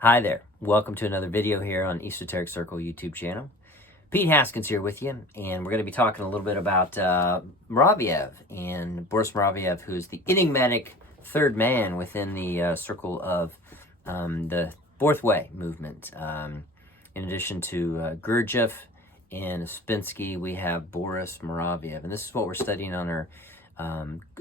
Hi there. Welcome to another video here on Esoteric Circle YouTube channel. Pete Haskins here with you, and we're going to be talking a little bit about Mouravieff and Boris Mouravieff, who's the enigmatic third man within the circle of the Fourth Way movement. In addition to Gurdjieff and Ouspensky, we have Boris Mouravieff, and this is what we're studying on our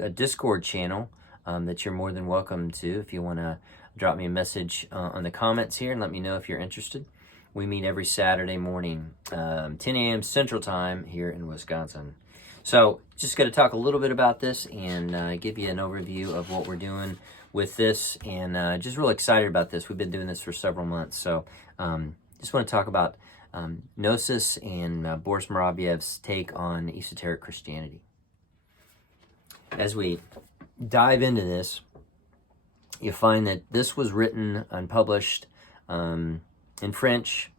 Discord channel that you're more than welcome to if you want to drop me a message on the comments here and let me know if you're interested. We meet every Saturday morning, 10 a.m. Central Time here in Wisconsin. So just going to talk a little bit about this and give you an overview of what we're doing with this, and just really excited about this. We've been doing this for several months. So just want to talk about Gnosis and Boris Mouravieff's take on Esoteric Christianity. As we dive into this, you find that this was written and published in French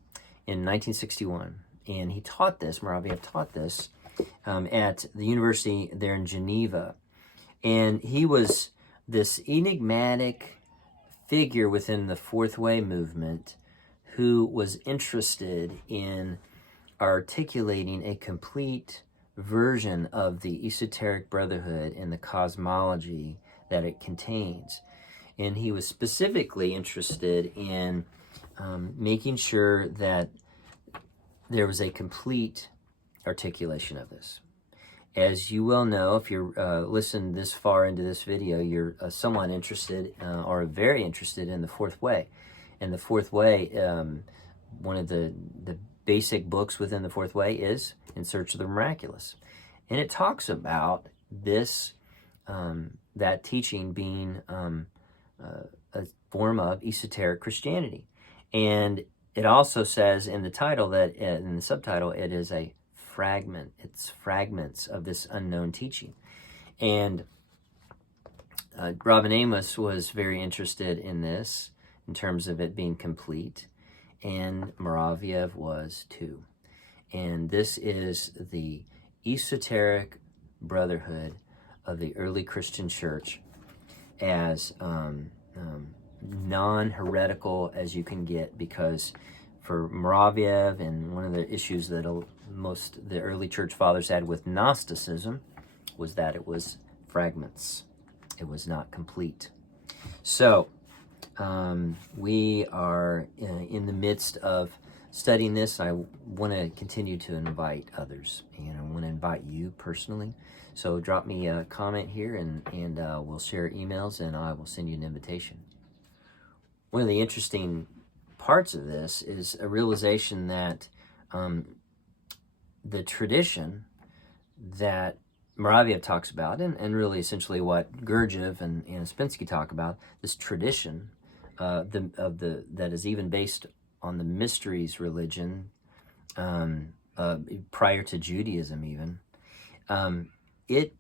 in 1961. And he taught this, Mouravieff taught this at the university there in Geneva. And he was this enigmatic figure within the Fourth Way movement who was interested in articulating a complete version of the Esoteric Brotherhood and the cosmology that it contains. And he was specifically interested in making sure that there was a complete articulation of this. As you well know, if you're listened this far into this video, you're somewhat interested or very interested in the Fourth Way. And the Fourth Way, one of the basic books within the Fourth Way is In Search of the Miraculous. And it talks about this, that teaching being a form of esoteric Christianity. And it also says in the title that, in the subtitle, it is a fragment. It's fragments of this unknown teaching. And Robin Amos was very interested in this in terms of it being complete, and Mouravieff was too. And this is the Esoteric Brotherhood of the early Christian church, as non-heretical as you can get, because for Mouravieff, and one of the issues that the early church fathers had with Gnosticism was that it was fragments. It was not complete. So we are in the midst of studying this. I want to continue to invite others, and I want to invite you personally. So drop me a comment here, and we'll share emails, and I will send you an invitation. One of the interesting parts of this is a realization that the tradition that Mouravieff talks about, and really essentially what Gurdjieff and Ouspensky talk about, this tradition that is even based on the mysteries religion prior to Judaism even, it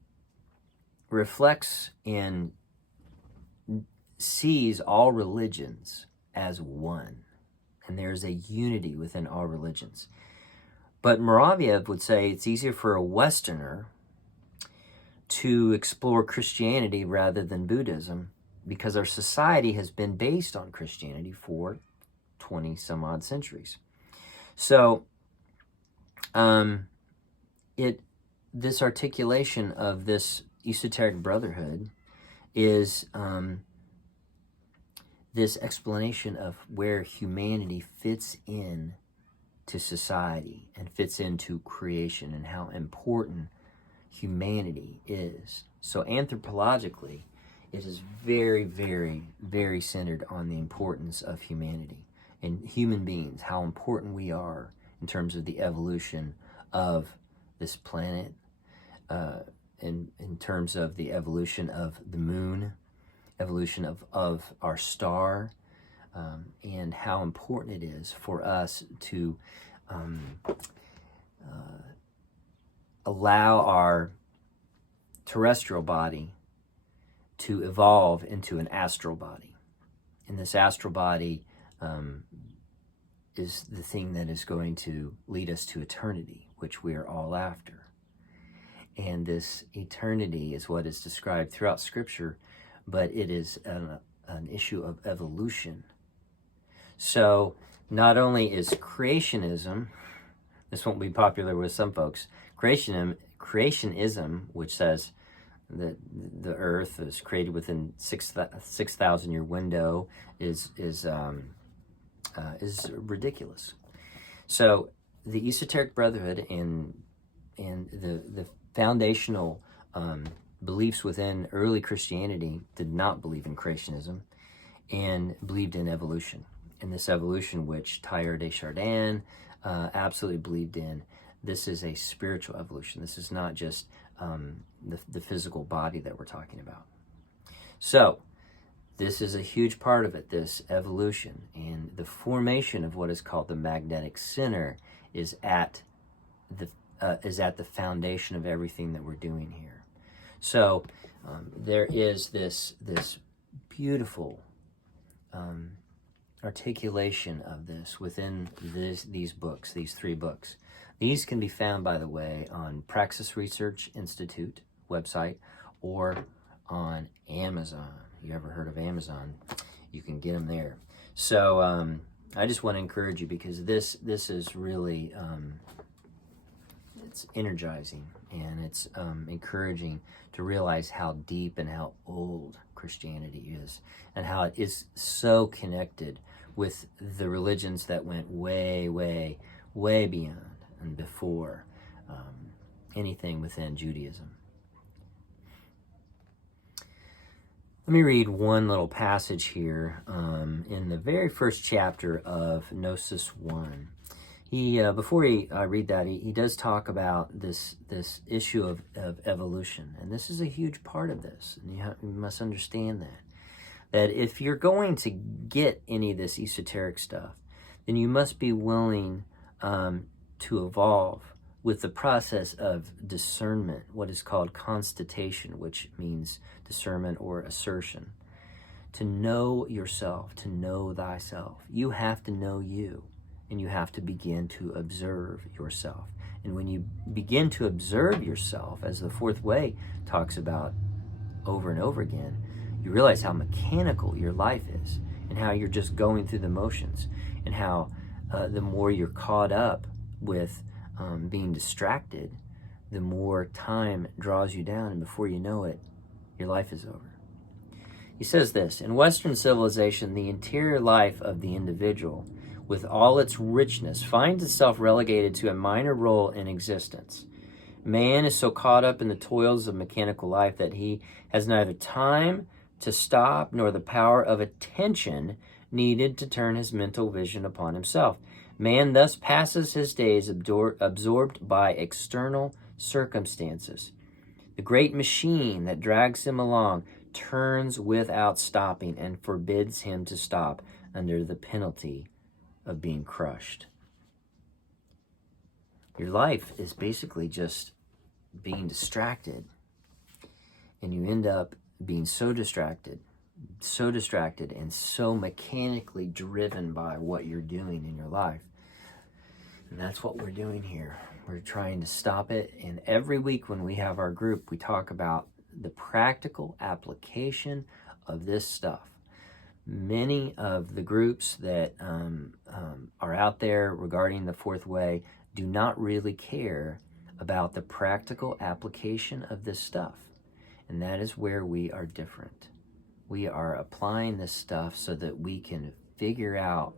reflects and sees all religions as one, and there's a unity within all religions. But Mouravieff would say it's easier for a Westerner to explore Christianity rather than Buddhism, because our society has been based on Christianity for 20 some odd centuries. So this articulation of this Esoteric Brotherhood is this explanation of where humanity fits in to society and fits into creation, and how important humanity is. So anthropologically, it is very, very, very centered on the importance of humanity and human beings, how important we are in terms of the evolution of this planet, in terms of the evolution of the moon, evolution of our star, and how important it is for us to allow our terrestrial body to evolve into an astral body. And this astral body is the thing that is going to lead us to eternity, which we are all after. And this eternity is what is described throughout Scripture, but it is an issue of evolution. So not only is creationism, this won't be popular with some folks, creationism, which says that the earth is created within 6,000 year window, is ridiculous. So the Esoteric Brotherhood and the foundational beliefs within early Christianity did not believe in creationism and believed in evolution. And this evolution, which Teilhard de Chardin absolutely believed in, this is a spiritual evolution. This is not just the physical body that we're talking about. So this is a huge part of it, this evolution. And the formation of what is called the magnetic center is at the foundation of everything that we're doing here. So there is this beautiful articulation of this within these books, these 3 books. These can be found, by the way, on Praxis Research Institute website or on Amazon. You ever heard of Amazon? You can get them there. So I just want to encourage you, because this is really it's energizing, and it's encouraging to realize how deep and how old Christianity is, and how it is so connected with the religions that went way, way, way beyond and before anything within Judaism. Let me read one little passage here in the very first chapter of Gnosis 1. Before I read that, he does talk about this issue of evolution, and this is a huge part of this, and you must understand that if you're going to get any of this esoteric stuff, then you must be willing to evolve with the process of discernment, what is called constatation, which means discernment or assertion. To know yourself, to know thyself. You have to know you, and you have to begin to observe yourself. And when you begin to observe yourself, as the fourth way talks about over and over again, you realize how mechanical your life is, and how you're just going through the motions, and how the more you're caught up with being distracted, the more time draws you down, and before you know it, your life is over. He says this: in Western civilization, the interior life of the individual, with all its richness, finds itself relegated to a minor role in existence. Man is so caught up in the toils of mechanical life that he has neither time to stop nor the power of attention needed to turn his mental vision upon himself. Man thus passes his days absorbed by external circumstances. The great machine that drags him along turns without stopping and forbids him to stop under the penalty of being crushed. Your life is basically just being distracted, and you end up being so distracted and so mechanically driven by what you're doing in your life. And that's what we're doing here. We're trying to stop it. And every week when we have our group, we talk about the practical application of this stuff. Many of the groups that are out there regarding the fourth way do not really care about the practical application of this stuff. And that is where we are different. We are applying this stuff so that we can figure out,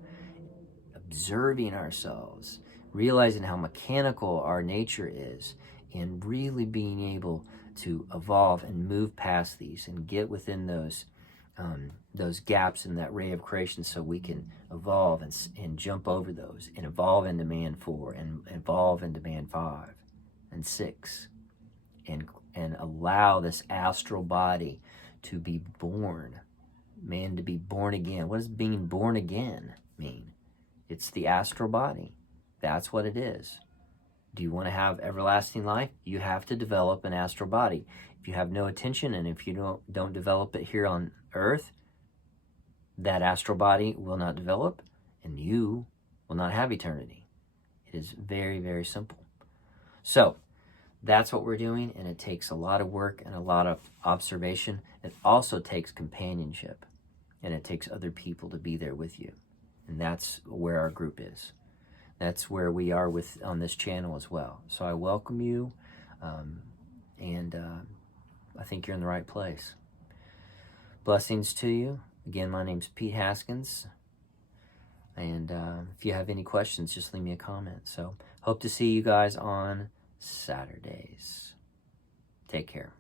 observing ourselves, realizing how mechanical our nature is, and really being able to evolve and move past these and get within those gaps in that ray of creation, so we can evolve and jump over those and evolve into man 4 and evolve into man 5 and 6 and allow this astral body to be born, man to be born again. What does being born again mean? It's the astral body. That's what it is. Do you want to have everlasting life? You have to develop an astral body. If you have no attention, and if you don't develop it here on earth, that astral body will not develop, and you will not have eternity. It is very, very simple. So that's what we're doing, and it takes a lot of work and a lot of observation. It also takes companionship, and it takes other people to be there with you. And that's where our group is. That's where we are on this channel as well. So I welcome you, and I think you're in the right place. Blessings to you. Again, my name's Pete Haskins. And if you have any questions, just leave me a comment. So hope to see you guys on Saturdays. Take care.